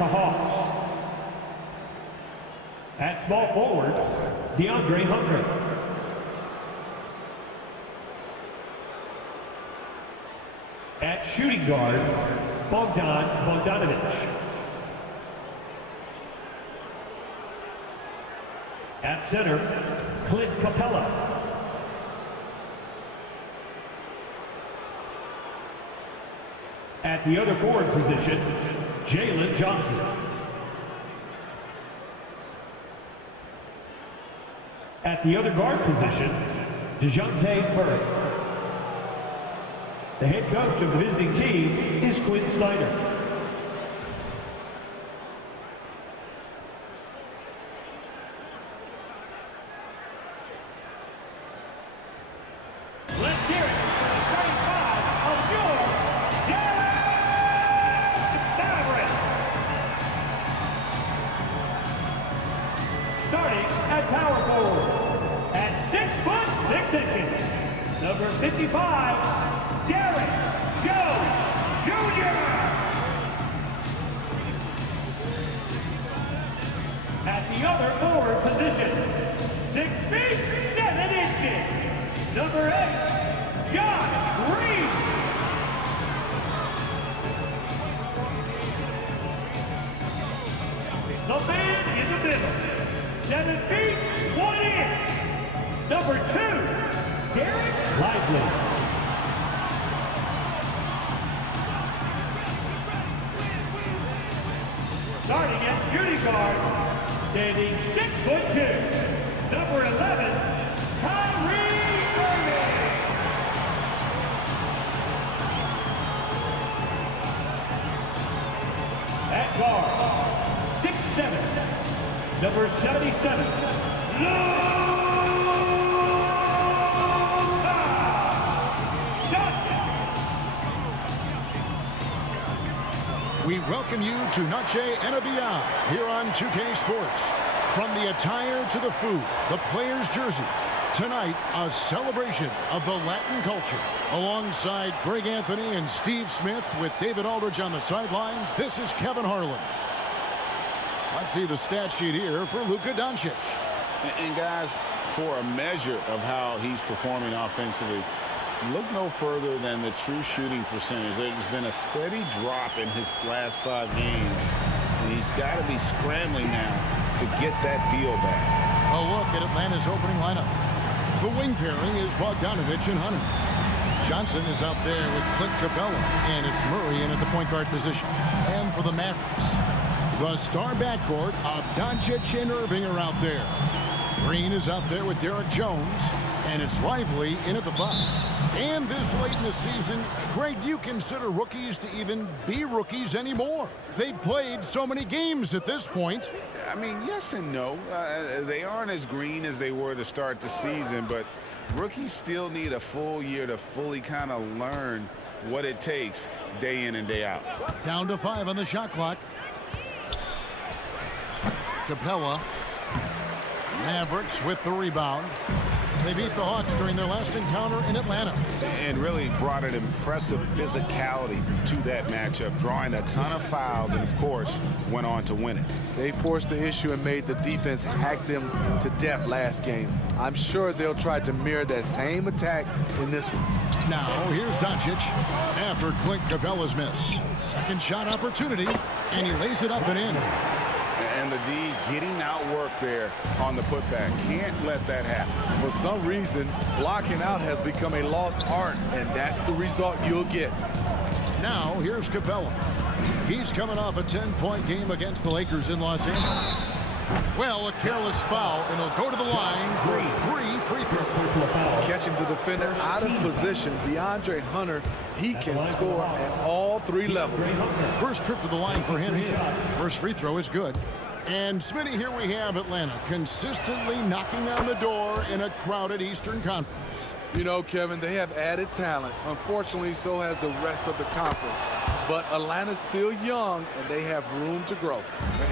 to Hawks. At small forward, DeAndre Hunter. At shooting guard, Bogdanovich. At center, Clint Capella. At the other forward position, Jalen Johnson. At the other guard position, DeJounte Murray. The head coach of the visiting team is Quinn Snyder. Starting at power forward, at 6'6", number 55, Derek Jones Jr. At the other forward position, 6 feet 7 inches, number 8, Josh Green. The man in the middle. 7 feet 1 inch. Number 2, Derek Lively. Starting at shooting guard, standing 6'2", number 11, Kyrie Irving. At guard, 6'7", number 77, Luka Doncic. We welcome you to Noche and Beyond here on 2K Sports. From the attire to the food, the players' jerseys. Tonight, a celebration of the Latin culture. Alongside Greg Anthony and Steve Smith with David Aldridge on the sideline, this is Kevin Harlan. Let's see the stat sheet here for Luka Doncic. And guys, for a measure of how he's performing offensively, look no further than the true shooting percentage. There's been a steady drop in his last 5 games, and he's got to be scrambling now to get that feel back. A look at Atlanta's opening lineup. The wing pairing is Bogdanovich and Hunter. Johnson is out there with Clint Capella, and it's Murray in at the point guard position. And for the Mavericks, the star backcourt of Doncic and Irving are out there. Green is out there with Derek Jones, and it's Lively in at the 5. And this late in the season, Greg, do you consider rookies to even be rookies anymore? They've played so many games at this point. I mean, yes and no. They aren't as green as they were to start the season, but rookies still need a full year to fully kind of learn what it takes day in and day out. Down to 5 on the shot clock. Capella. Mavericks with the rebound. They beat the Hawks during their last encounter in Atlanta. And really brought an impressive physicality to that matchup, drawing a ton of fouls, and of course, went on to win it. They forced the issue and made the defense hack them to death last game. I'm sure they'll try to mirror that same attack in this one. Now, here's Doncic after Clint Capella's miss. Second shot opportunity, and he lays it up and in. And the D getting outworked there on the putback. Can't let that happen. For some reason, blocking out has become a lost art, and that's the result you'll get. Now, here's Capella. He's coming off a 10-point game against the Lakers in Los Angeles. Well, a careless foul, and he'll go to the line for 3 free throws. Catching the defender out of position, DeAndre Hunter, he can score at all 3 levels. First trip to the line for him here. First free throw is good. And Smitty, here we have Atlanta consistently knocking on the door in a crowded Eastern Conference. You know, Kevin, they have added talent. Unfortunately, so has the rest of the conference. But Atlanta's still young, and they have room to grow.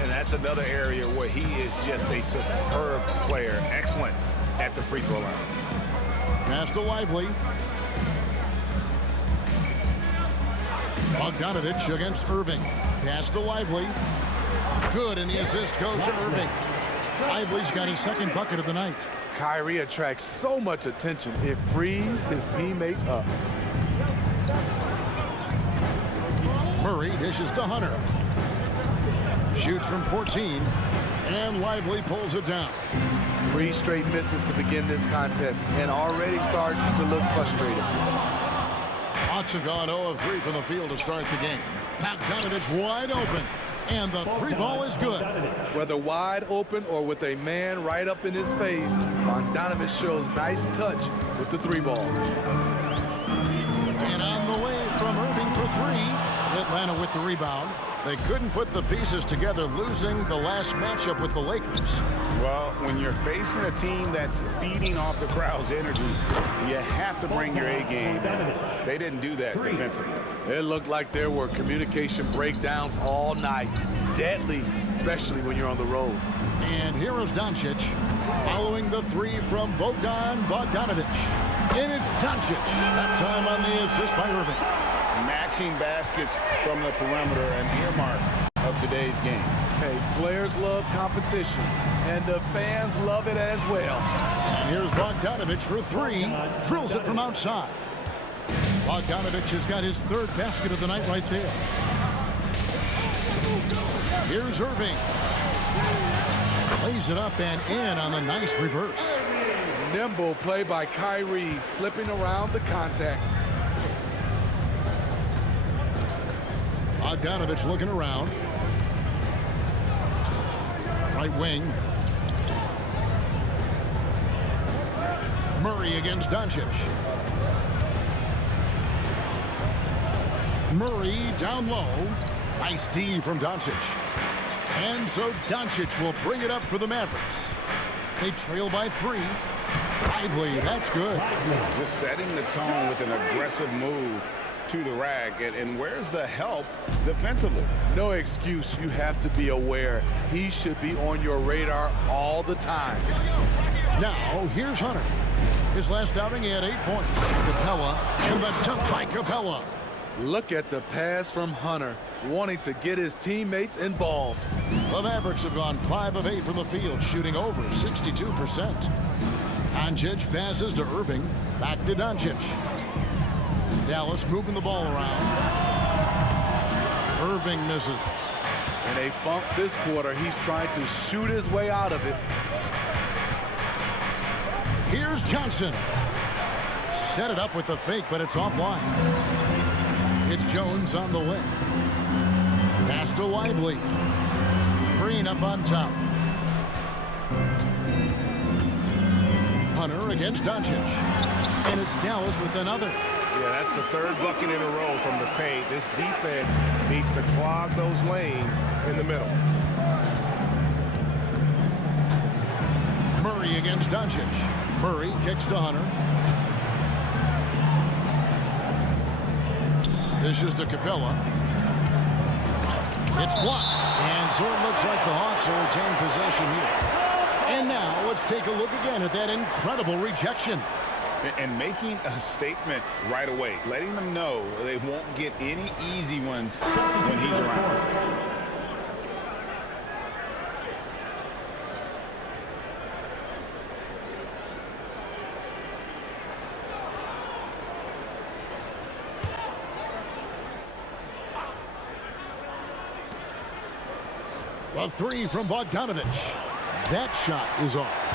And that's another area where he is just a superb player. Excellent at the free throw line. Pass to Lively. Bogdanovich against Irving. Pass to Lively. Good, and the assist goes to Irving. Lively's got his second bucket of the night. Kyrie attracts so much attention, it frees his teammates up. Murray dishes to Hunter. Shoots from 14, and Lively pulls it down. 3 straight misses to begin this contest, and already starting to look frustrated. Hawks have gone 0 of 3 from the field to start the game. Bogdanovich wide open, and the 3-ball is good. Whether wide open or with a man right up in his face, Bogdanovich shows nice touch with the 3-ball. And on the way from Irving for 3. Atlanta with the rebound. They couldn't put the pieces together, losing the last matchup with the Lakers. Well, when you're facing a team that's feeding off the crowd's energy, you have to bring your A game. They didn't do that defensively. It looked like there were communication breakdowns all night. Deadly, especially when you're on the road. And here is Doncic, following the 3 from Bogdanovich. And it's Doncic. That time on the assist by Irving. Matching baskets from the perimeter, an earmark of today's game. Hey, players love competition, and the fans love it as well. And here's Bogdanovich for 3. Drills it from outside. Bogdanovich has got his 3rd basket of the night right there. Here's Irving. Lays it up and in on the nice reverse. Nimble play by Kyrie, slipping around the contact. Bogdanovich looking around. Right wing. Murray against Doncic. Murray down low. Nice D from Doncic. And so Doncic will bring it up for the Mavericks. They trail by 3. Lively, that's good. Just setting the tone with an aggressive move to the rack. And where's the help defensively? No excuse. You have to be aware. He should be on your radar all the time. Now, here's Hunter. His last outing, he had 8 points. Capella, and the dunk by Capella. Look at the pass from Hunter, wanting to get his teammates involved. The Mavericks have gone 5 of 8 from the field, shooting over 62%. Doncic passes to Irving. Back to Doncic. Dallas moving the ball around. Irving misses. In a funk this quarter, he's trying to shoot his way out of it. Here's Johnson. Set it up with the fake, but it's offline. It's Jones on the way. Pass to Lively. Green up on top. Hunter against Doncic. And it's Dallas with another. Yeah, that's the 3rd bucket in a row from the paint. This defense needs to clog those lanes in the middle. Murray against Doncic. Murray kicks to Hunter. Dishes to Capella. It's blocked. And so it looks like the Hawks will retain possession here. And now let's take a look again at that incredible rejection. And making a statement right away, letting them know they won't get any easy ones when he's around. A 3 from Bogdanovich. That shot is off.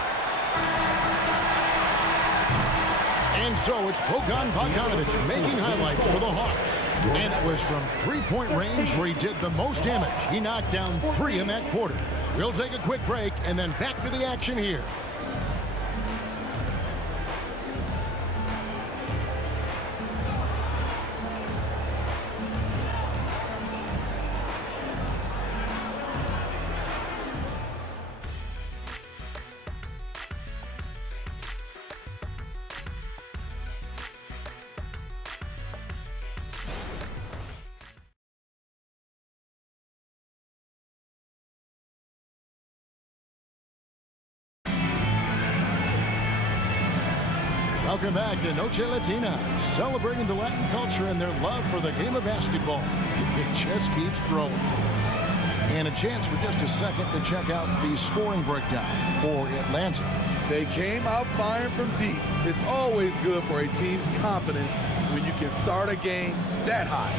And so it's Bogdanovich making highlights for the Hawks. And it was from 3-point range where he did the most damage. He knocked down 3 in that quarter. We'll take a quick break and then back to the action here. Welcome back to Noche Latina, celebrating the Latin culture and their love for the game of basketball. It just keeps growing. And a chance for just a second to check out the scoring breakdown for Atlanta. They came out firing from deep. It's always good for a team's confidence when you can start a game that high.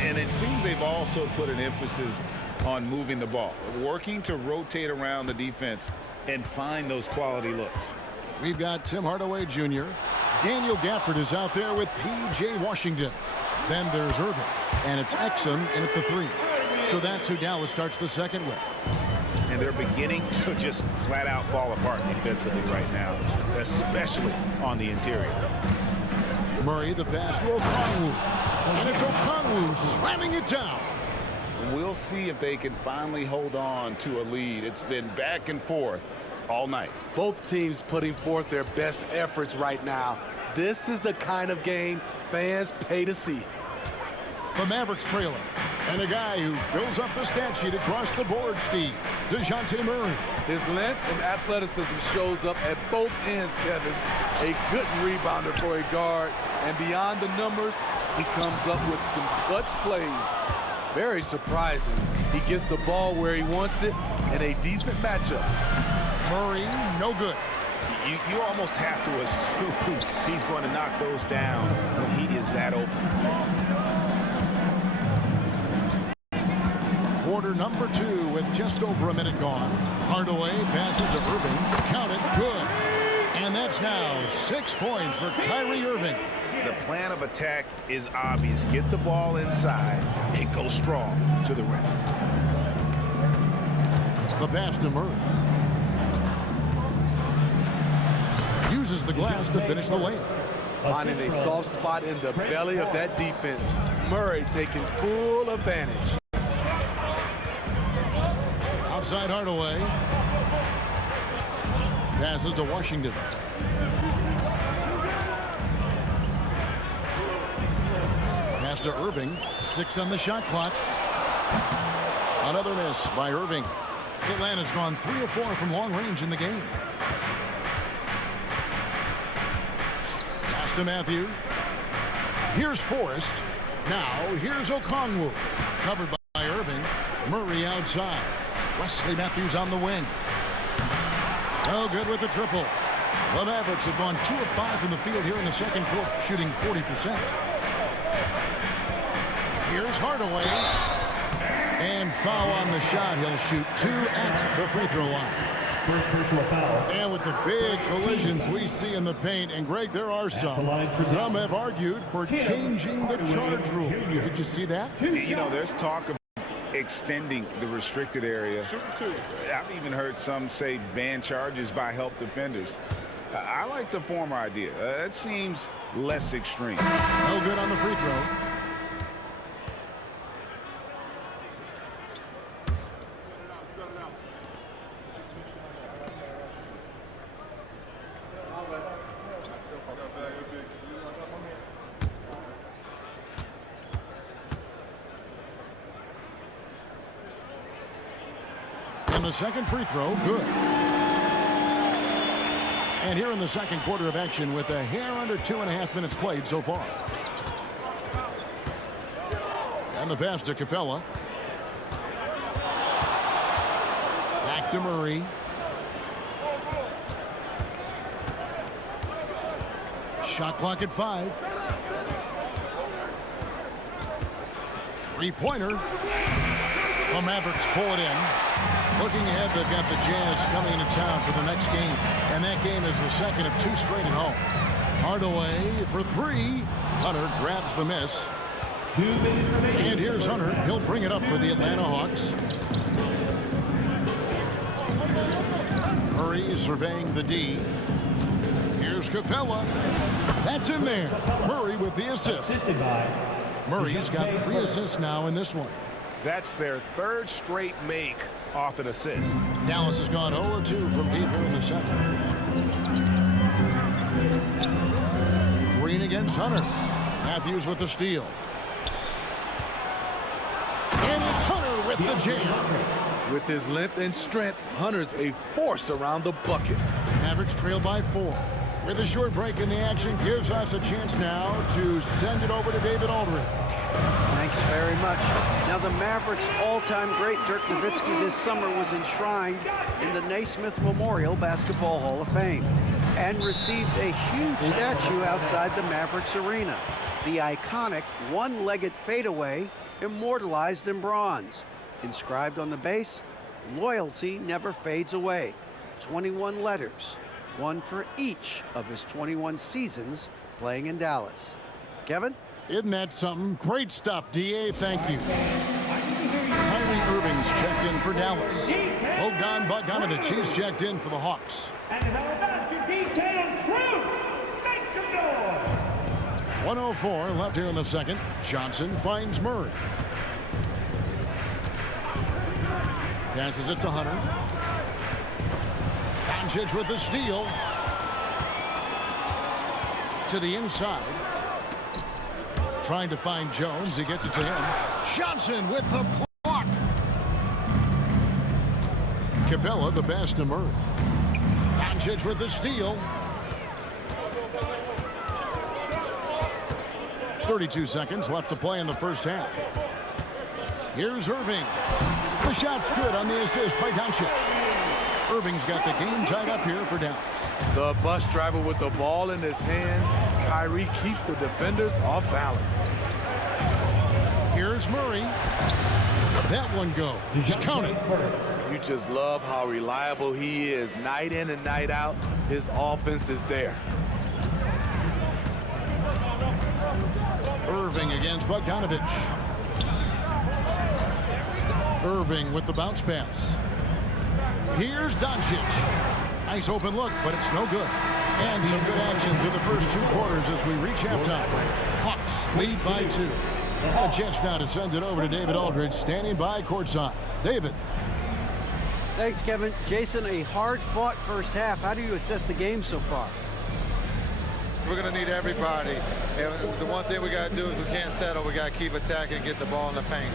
And it seems they've also put an emphasis on moving the ball, working to rotate around the defense and find those quality looks. We've got Tim Hardaway Jr. Daniel Gafford is out there with P.J. Washington. Then there's Irving, and it's Exum in at the 3. So that's who Dallas starts the second with. And they're beginning to just flat out fall apart defensively right now, especially on the interior. Murray, the pass to Okongwu. And it's Okongwu slamming it down. We'll see if they can finally hold on to a lead. It's been back and forth all night. Both teams putting forth their best efforts right now. This is the kind of game fans pay to see. The Mavericks trailing. And a guy who fills up the stat sheet across the board, Steve. DeJounte Murray. His length and athleticism shows up at both ends, Kevin. A good rebounder for a guard. And beyond the numbers, he comes up with some clutch plays. Very surprising. He gets the ball where he wants it in a decent matchup. Murray, no good. You almost have to assume he's going to knock those down when he is that open. Quarter number 2 with just over a minute gone. Hardaway passes to Irving. Count it, good. And that's now 6 points for Kyrie Irving. The plan of attack is obvious. Get the ball inside and go strong to the rim. The pass to Murray. Uses the glass to finish the layup. Finding a soft spot in the belly of that defense. Murray taking full advantage. Outside Hardaway. Passes to Washington. Pass to Irving. 6 on the shot clock. Another miss by Irving. Atlanta's gone 3 of 4 from long range in the game. Pass to Matthews. Here's Forrest. Now here's Okongwu. Covered by Irving. Murray outside. Wesley Matthews on the wing. No good with the triple. The Mavericks have gone 2 of 5 from the field here in the second quarter, shooting 40%. Here's Hardaway. And foul on the shot. He'll shoot 2 at the free throw line. First personal foul. And with the big collisions we see in the paint, and Greg, there are some. Some have argued for changing the charge rule. Did you see that? You know, there's talk of extending the restricted area. I've even heard some say ban charges by help defenders. I like the former idea. It seems less extreme. No good on the free throw. And the second free throw, good. And here in the second quarter of action with a hair under 2.5 minutes played so far. And the pass to Capella. Back to Murray. Shot clock at 5. Three-pointer. The Mavericks pull it in. Looking ahead, they've got the Jazz coming into town for the next game. And that game is the second of 2 straight at home. Hardaway for 3. Hunter grabs the miss. 2 minutes remaining. And here's Hunter. He'll bring it up for the Atlanta Hawks. Murray is surveying the D. Here's Capella. That's in there. Murray with the assist. Assisted by Murray's got 3 assists now in this one. That's their 3rd straight make off an assist. Dallas has gone 0-2 from deep here in the second. Green against Hunter. Matthews with the steal. And it's Hunter with the jam. With his length and strength, Hunter's a force around the bucket. Mavericks trail by 4. With a short break in the action, gives us a chance now to send it over to David Aldridge. Thanks very much. Now, the Mavericks' all-time great Dirk Nowitzki this summer was enshrined in the Naismith Memorial Basketball Hall of Fame and received a huge statue outside the Mavericks arena. The iconic one-legged fadeaway immortalized in bronze. Inscribed on the base, "Loyalty never fades away." 21 letters, one for each of his 21 seasons playing in Dallas. Kevin? Isn't that something? Great stuff, DA. Thank you. Kyrie Irving's checked in for Dallas. Bogdan Bogdanovic, he's checked in for the Hawks. And how about your detailed crew? Make some noise! 1:04 left here in the second. Johnson finds Murray. Passes it to Hunter. Doncic with the steal. To the inside. Trying to find Jones. He gets it to him. Johnson with the block. Capella the best to Murray. Doncic with the steal. 32 seconds left to play in the first half. Here's Irving. The shot's good on the assist by Doncic. Irving's got the game tied up here for Dallas. The bus driver with the ball in his hand. Kyrie keeps the defenders off balance. Here's Murray. That one goes. Count it. You just love how reliable he is. Night in and night out, his offense is there. Irving against Bogdanovic. Irving with the bounce pass. Here's Doncic. Nice open look, but it's no good. And some good action through the first 2 quarters as we reach halftime. Hawks lead by 2. A chance now to send it over to David Aldridge, standing by courtside. David. Thanks, Kevin. Jason, a hard-fought first half. How do you assess the game so far? We're going to need everybody. And the one thing we got to do is we can't settle. We got to keep attacking and get the ball in the paint.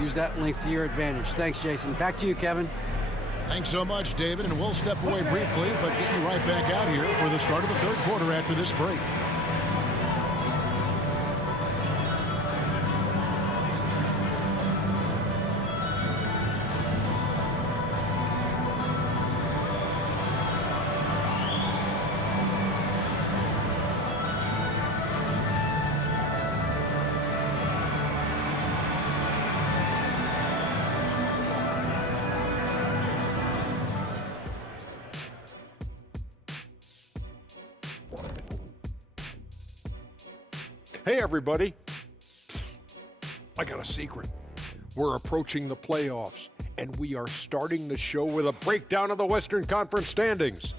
Use that length to your advantage. Thanks, Jason. Back to you, Kevin. Thanks so much, David, and we'll step away briefly, but get you right back out here for the start of the third quarter after this break. Hey, everybody. Psst. I got a secret. We're approaching the playoffs, and we are starting the show with a breakdown of the Western Conference standings.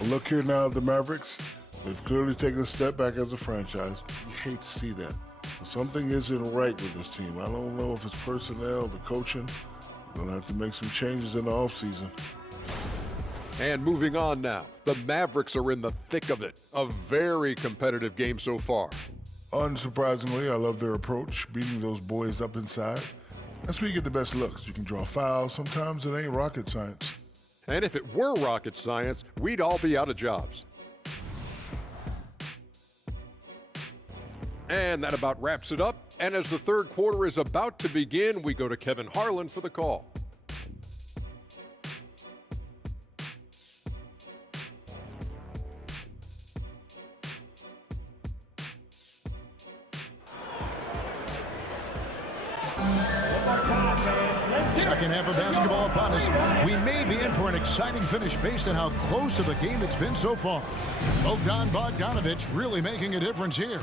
Well, look here now at the Mavericks. They've clearly taken a step back as a franchise. You hate to see that. But something isn't right with this team. I don't know if it's personnel, the coaching. We're going to have to make some changes in the offseason. And moving on now, the Mavericks are in the thick of it. A very competitive game so far. Unsurprisingly, I love their approach, beating those boys up inside. That's where you get the best looks. You can draw fouls. Sometimes it ain't rocket science. And if it were rocket science, we'd all be out of jobs. And that about wraps it up. And as the third quarter is about to begin, we go to Kevin Harlan for the call. Second half of basketball upon us. We may be in for an exciting finish based on how close to the game it's been so far. Bogdan Bogdanovic really making a difference here.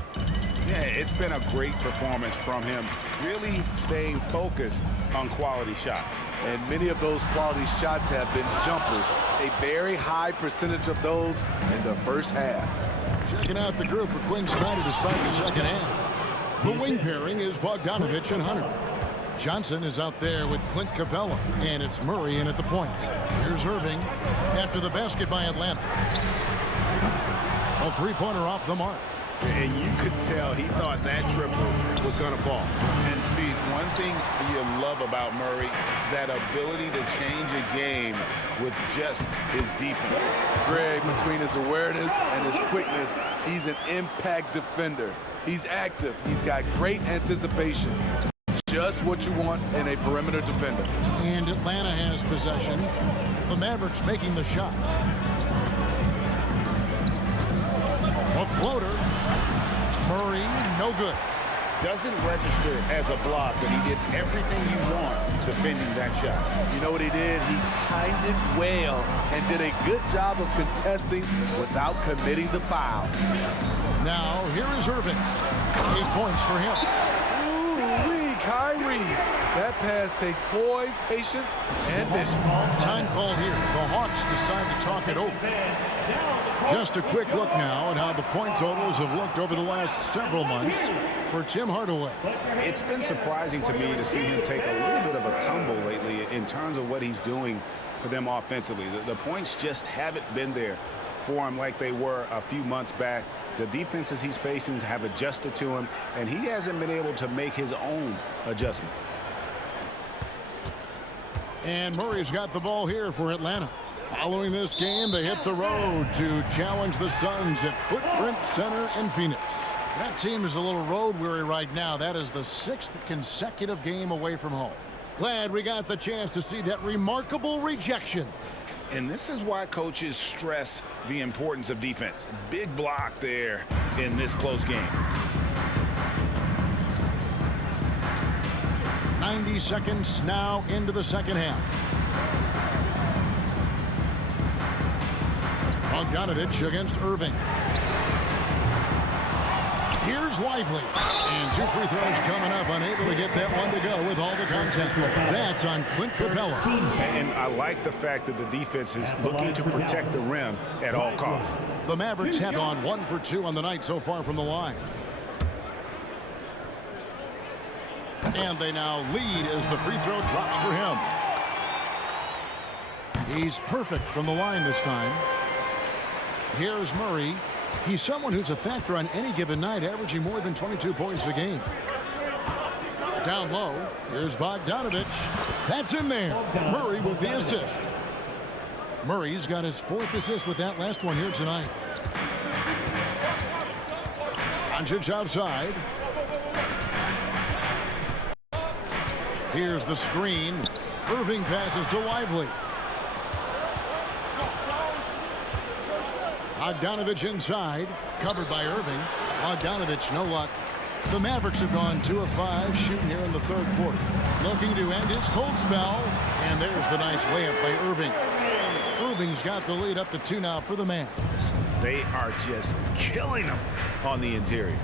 Yeah, it's been a great performance from him, really staying focused on quality shots. And many of those quality shots have been jumpers. A very high percentage of those in the first half. Checking out the group for Quinn Snyder to start the second half. The wing pairing is Bogdanovic and Hunter. Johnson is out there with Clint Capella, and it's Murray in at the point. Here's Irving after the basket by Atlanta. A three-pointer off the mark. And you could tell he thought that triple was going to fall. And, Steve, one thing you love about Murray, that ability to change a game with just his defense. Greg, between his awareness and his quickness, he's an impact defender. He's active. He's got great anticipation. Just what you want in a perimeter defender. And Atlanta has possession. The Mavericks making the shot. A floater. Murray, no good. Doesn't register as a block, but he did everything you want defending that shot. You know what he did? He timed it well and did a good job of contesting without committing the foul. Now, here is Irving. 8 points for him. Ooh-wee, Kyrie. That pass takes poise, patience, and vision. Time call here. The Hawks decide to talk it over. Just a quick look now at how the point totals have looked over the last several months for Tim Hardaway. It's been surprising to me to see him take a little bit of a tumble lately in terms of what he's doing for them offensively. The points just haven't been there for him like they were a few months back. The defenses he's facing have adjusted to him, and he hasn't been able to make his own adjustments. And Murray's got the ball here for Atlanta. Following this game, they hit the road to challenge the Suns at Footprint Center in Phoenix. That team is a little road weary right now. That is the 6th consecutive game away from home. Glad we got the chance to see that remarkable rejection. And this is why coaches stress the importance of defense. Big block there in this close game. 90 seconds now into the second half. Bogdanovich against Irving. Here's Lively. And 2 free throws coming up, unable to get that one to go with all the contact. That's on Clint Capella. And I like the fact that the defense is looking to protect the rim at all costs. The Mavericks have gone 1 for 2 on the night so far from the line. And they now lead as the free throw drops for him. He's perfect from the line this time. Here's Murray. He's someone who's a factor on any given night, averaging more than 22 points a game. Down low, here's Bogdanovich. That's in there. Murray with the assist. Murray's got his 4th assist with that last one here tonight. Doncic outside. Here's the screen. Irving passes to Lively. Bogdanovich inside, covered by Irving. Bogdanovich, no luck. The Mavericks have gone 2 of 5 shooting here in the 3rd quarter. Looking to end his cold spell, and there's the nice layup by Irving. Irving's got the lead up to 2 now for the Mavs. They are just killing them on the interior.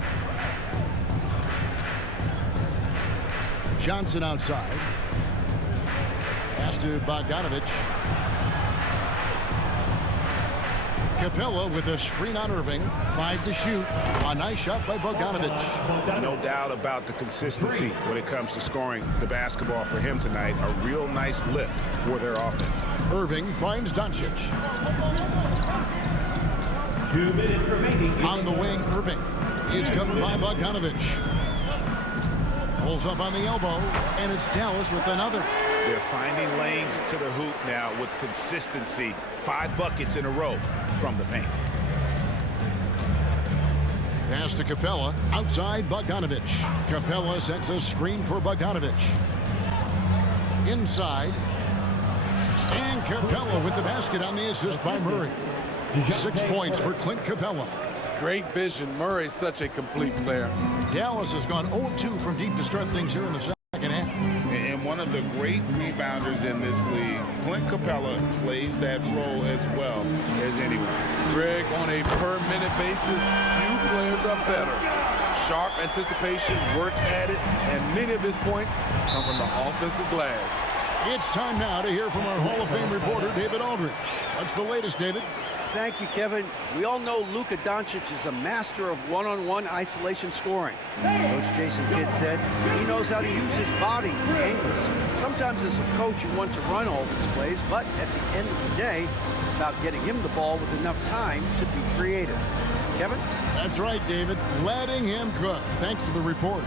Johnson outside. Pass to Bogdanovich. Capella with a screen on Irving. 5 to shoot. A nice shot by Bogdanovich. No doubt about the consistency when it comes to scoring the basketball for him tonight. A real nice lift for their offense. Irving finds Doncic. 2 minutes remaining. On the wing, Irving. He's covered by Bogdanovich. Pulls up on the elbow, and it's Dallas with another. They're finding lanes to the hoop now with consistency. 5 buckets in a row from the paint. Pass to Capella. Outside Bogdanovich. Capella sets a screen for Bogdanovich. Inside. And Capella with the basket on the assist by Murray. 6 points for Clint Capella. Great vision. Murray's such a complete player. Dallas has gone 0-2 from deep to start things here in the second half. And one of the great rebounders in this league, Clint Capella, plays that role as well as anyone. Greg, on a per-minute basis, few players are better. Sharp anticipation, works at it, and many of his points come from the offensive glass. It's time now to hear from our Hall of Fame reporter, David Aldridge. What's the latest, David? Thank you, Kevin. We all know Luka Doncic is a master of one-on-one isolation scoring. Coach Jason Kidd said he knows how to use his body and angles. Sometimes as a coach you want to run all these plays, but at the end of the day, it's about getting him the ball with enough time to be creative. Kevin? That's right, David. Letting him cook. Thanks to the report.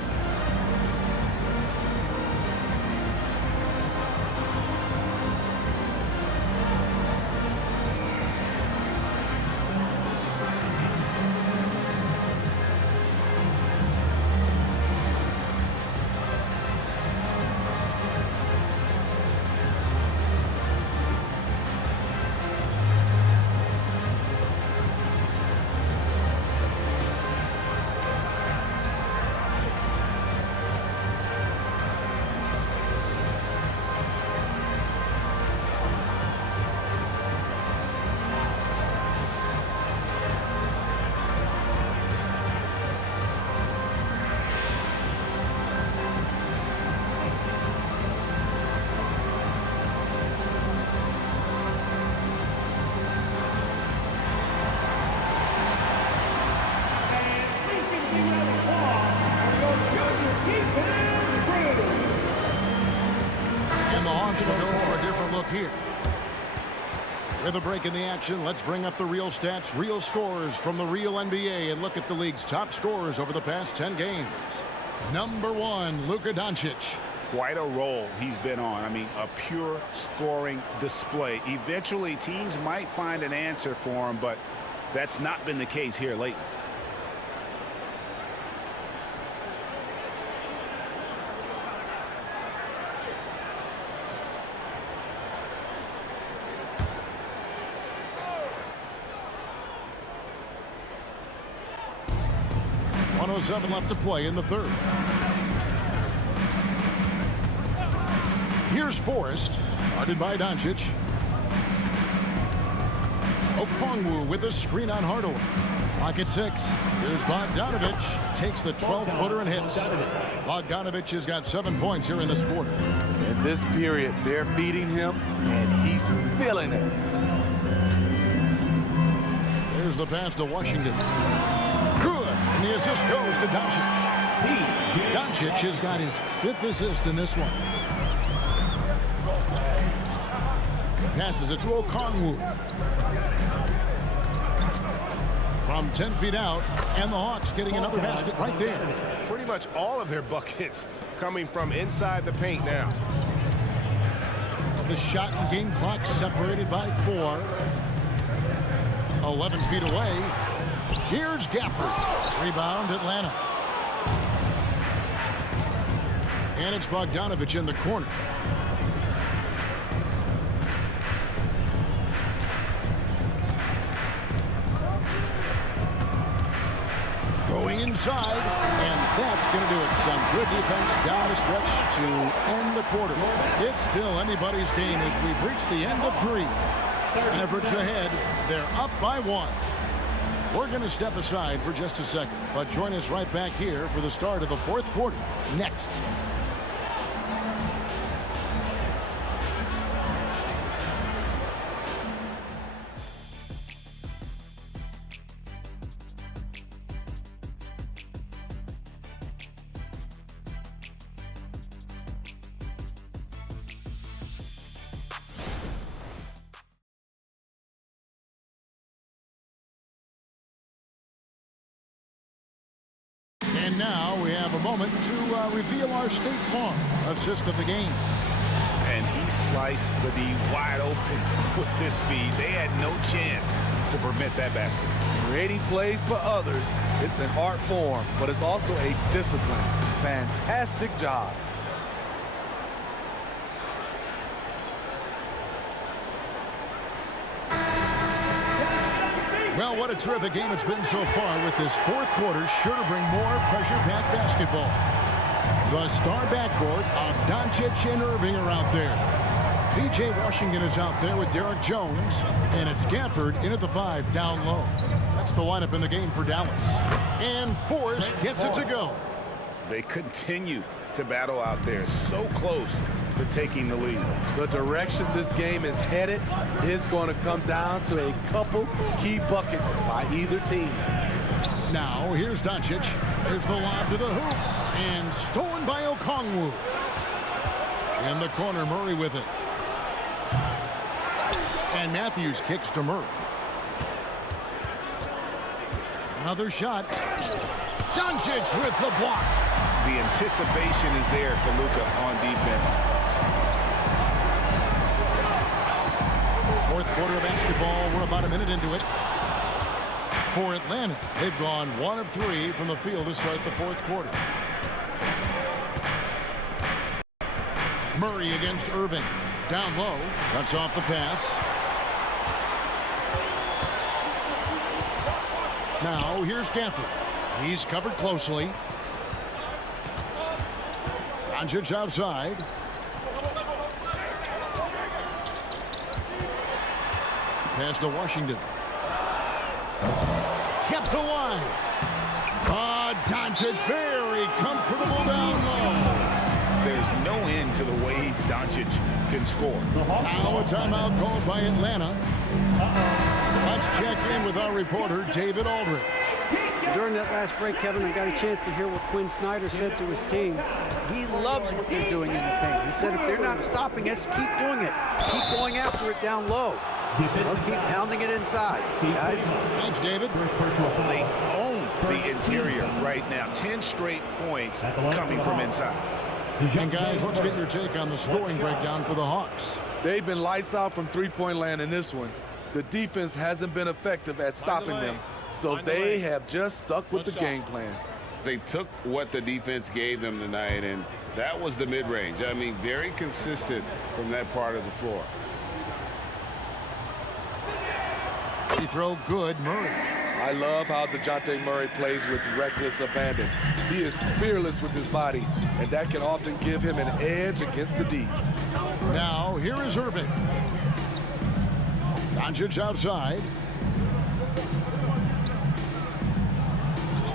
Hawks will go for a different look here. With a break in the action, let's bring up the real stats, real scores from the real NBA and look at the league's top scorers over the past 10 games. Number 1, Luka Doncic. Quite a role he's been on. I mean, a pure scoring display. Eventually, teams might find an answer for him, but that's not been the case here lately. .107 left to play in the third. Here's Forrest, guarded by Doncic. Okongwu with a screen on Hardaway. Clock at 6. Here's Bogdanovic. Takes the 12-footer and hits. Bogdanovic has got 7 points here in this quarter. In this period, they're feeding him, and he's feeling it. There's the pass to Washington. Good. And the assist goes to Doncic. Doncic has got his 5th assist in this one. Passes it to Okongwu. From 10 feet out, and the Hawks getting another basket right there. Pretty much all of their buckets coming from inside the paint now. The shot and game clock separated by 4. 11 feet away. Here's Gafford. Rebound, Atlanta. And it's Bogdanovic in the corner. Going inside, and that's going to do it. Some good defense down the stretch to end the quarter. It's still anybody's game as we've reached the end of 3. Mavericks ahead. They're up by 1. We're going to step aside for just a second, but join us right back here for the start of the 4th quarter next. And now we have a moment to reveal our State Farm assist of the game. And he sliced the D wide open with this feed. They had no chance to prevent that basket. Creating plays for others, it's an art form, but it's also a discipline. Fantastic job. Well, what a terrific game it's been so far, with this 4th quarter sure to bring more pressure-packed basketball. The star backcourt of Doncic and Irving are out there. P.J. Washington is out there with Derek Jones, and it's Gafford in at the 5 down low. That's the lineup in the game for Dallas. And Forrest gets it to go. They continue to battle out there, so close to taking the lead. The direction this game is headed is going to come down to a couple key buckets by either team. Now, here's Doncic. Here's the lob to the hoop, and stolen by Okongwu. In the corner, Murray with it. And Matthews kicks to Murray. Another shot. Doncic with the block. The anticipation is there for Luka on defense. 4th quarter of basketball. We're about a minute into it. For Atlanta, they've gone 1 of 3 from the field to start the 4th quarter. Murray against Irving. Down low. Cuts off the pass. Now here's Gafford. He's covered closely. Doncic outside. Pass to Washington. Kept alive. Doncic very comfortable down low. There's no end to the ways Doncic can score. Now a timeout called by Atlanta. Let's check in with our reporter, David Aldridge. During that last break, Kevin, I got a chance to hear what Quinn Snyder said to his team. He loves what they're doing in the paint. He said, if they're not stopping us, keep doing it. Keep going after it down low. They'll keep pounding it inside, guys. Thanks, David. They own the interior right now. 10 straight points coming from inside. And guys, let's get your take on the scoring breakdown for the Hawks. They've been lights out from three-point land in this one. The defense hasn't been effective at stopping them, so they have just stuck with the game plan. They took what the defense gave them tonight, and that was the mid-range. I mean, very consistent from that part of the floor. Free throw good, Murray. I love how DeJounte Murray plays with reckless abandon. He is fearless with his body, and that can often give him an edge against the D. Now, here is Irving. Doncic outside.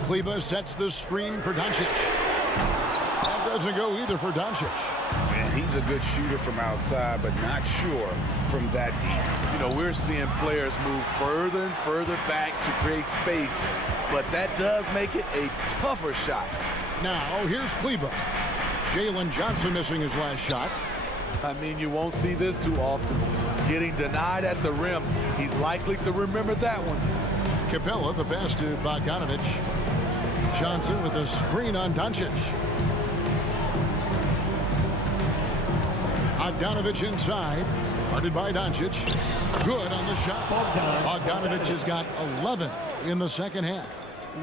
Kleber sets the screen for Doncic. That doesn't go either for Doncic. Man, he's a good shooter from outside, but not sure from that deep. You know, we're seeing players move further and further back to create space, but that does make it a tougher shot. Now, here's Kleber. Jalen Johnson missing his last shot. I mean, you won't see this too often. Getting denied at the rim, he's likely to remember that one. Capella, the pass to Bogdanovic. Johnson with a screen on Doncic. Bogdanovic inside. Guarded by Doncic. Good on the shot. Bogdanovic has got 11 in the second half.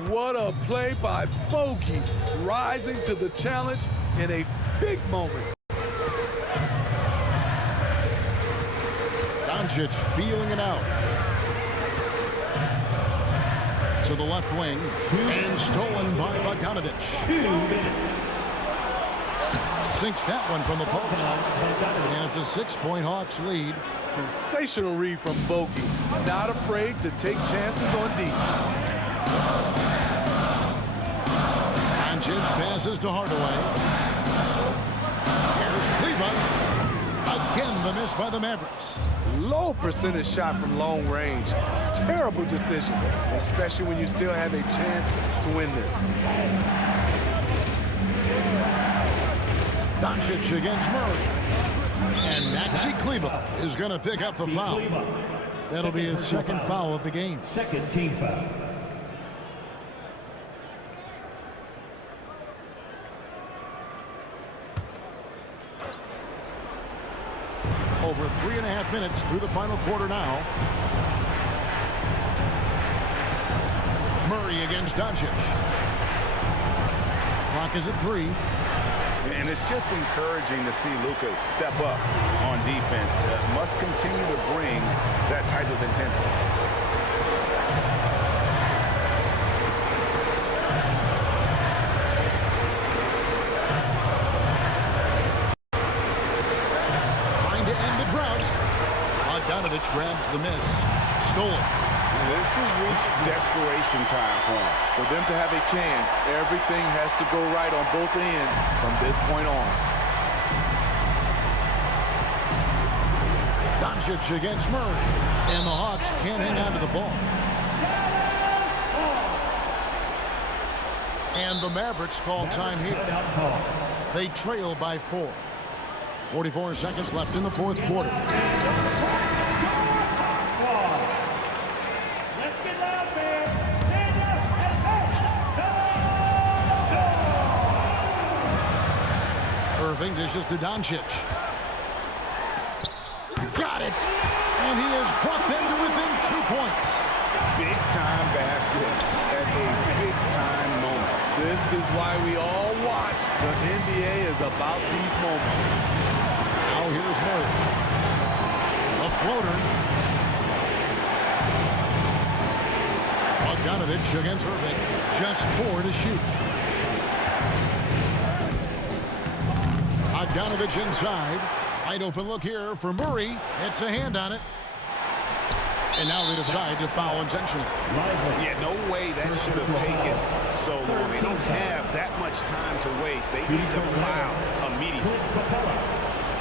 What a play by Bogey, rising to the challenge in a big moment. Doncic feeling it out. To the left wing. And stolen by Bogdanovic. Sinks that one from the post. And it's a 6-point Hawks lead. Sensational read from Bogey. Not afraid to take chances on D. Doncic passes to Hardaway. Here's Kleber. Again, the miss by the Mavericks. Low percentage shot from long range. Terrible decision, especially when you still have a chance to win this. Doncic against Murray. And Maxi Kleber is going to pick up the foul. That'll be his second foul of the game. Second team foul. Over 3.5 minutes through the final quarter now. Murray against Doncic. Clock is at 3. And it's just encouraging to see Luka step up on defense. Must continue to bring that type of intensity. Trying to end the drought. Bogdanovic grabs the miss. Stolen. This has reached desperation time for him. For them to have a chance, everything has to go right on both ends from this point on. Doncic against Murray. And the Hawks can't hang on to the ball. And the Mavericks call time here. They trail by 4. 44 seconds left in the fourth quarter. Irving dishes to Doncic. Got it. And he has brought them to within 2 points. Big-time basket at a big-time moment. This is why we all watch. The NBA is about these moments. Now here's Murray. A floater. Bogdanovic against Irving. Just 4 to shoot. Bogdanovic inside. Wide open look here for Murray. It's a hand on it. And now they decide to foul intentionally. Yeah, no way that should have taken so long. They don't have that much time to waste. They need to foul immediately.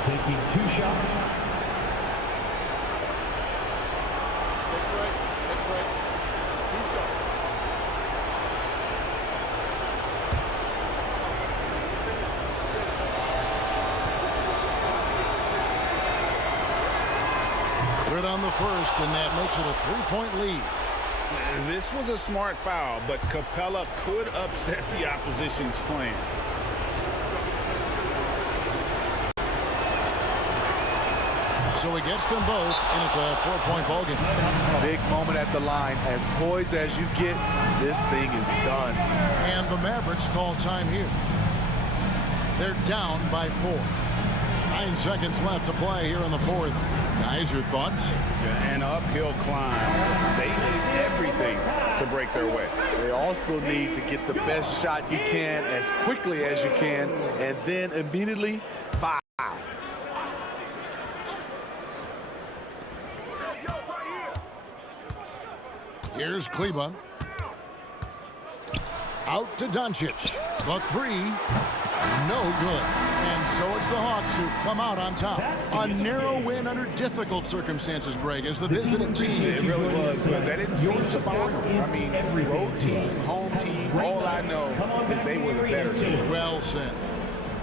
Taking 2 shots. Take a break. 2 shots. Good on the first, and that makes it a 3-point lead. This was a smart foul, but Capella could upset the opposition's plans. So he gets them both, and it's a 4-point ball game. Big moment at the line. As poised as you get, this thing is done. And the Mavericks call time here. They're down by 4. 9 seconds left to play here in the fourth. Guys, your thoughts? Yeah, an uphill climb. They need everything to break their way. They also need to get the best shot you can as quickly as you can, and then immediately foul. Here's Kleba. Out to Doncic. The 3, no good. And so it's the Hawks who come out on top. A narrow win under difficult circumstances, Greg, as the visiting team. It really was, but that didn't seem to bother them. I mean, road team, home team, all I know is they were the better team. Well said.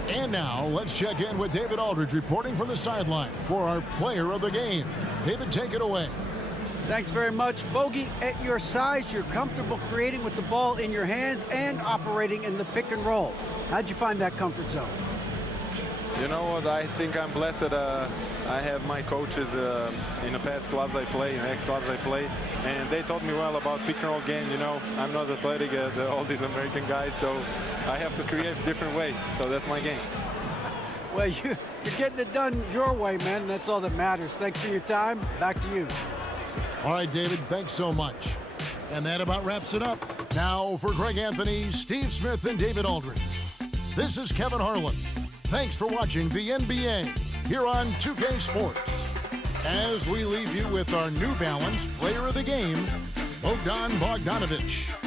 And now let's check in with David Aldridge reporting from the sideline for our player of the game. David, take it away. Thanks very much. Bogey, at your size, you're comfortable creating with the ball in your hands and operating in the pick and roll. How'd you find that comfort zone? You know what, I think I'm blessed. I have my coaches in the past clubs I play, in ex-clubs I play, and they taught me well about pick and roll game. You know, I'm not athletic as all these American guys, so I have to create a different way. So that's my game. Well, you're getting it done your way, man, and that's all that matters. Thanks for your time. Back to you. All right, David, thanks so much. And that about wraps it up. Now for Greg Anthony, Steve Smith, and David Aldridge. This is Kevin Harlan. Thanks for watching the NBA here on 2K Sports. As we leave you with our New Balance Player of the Game, Bogdan Bogdanovic.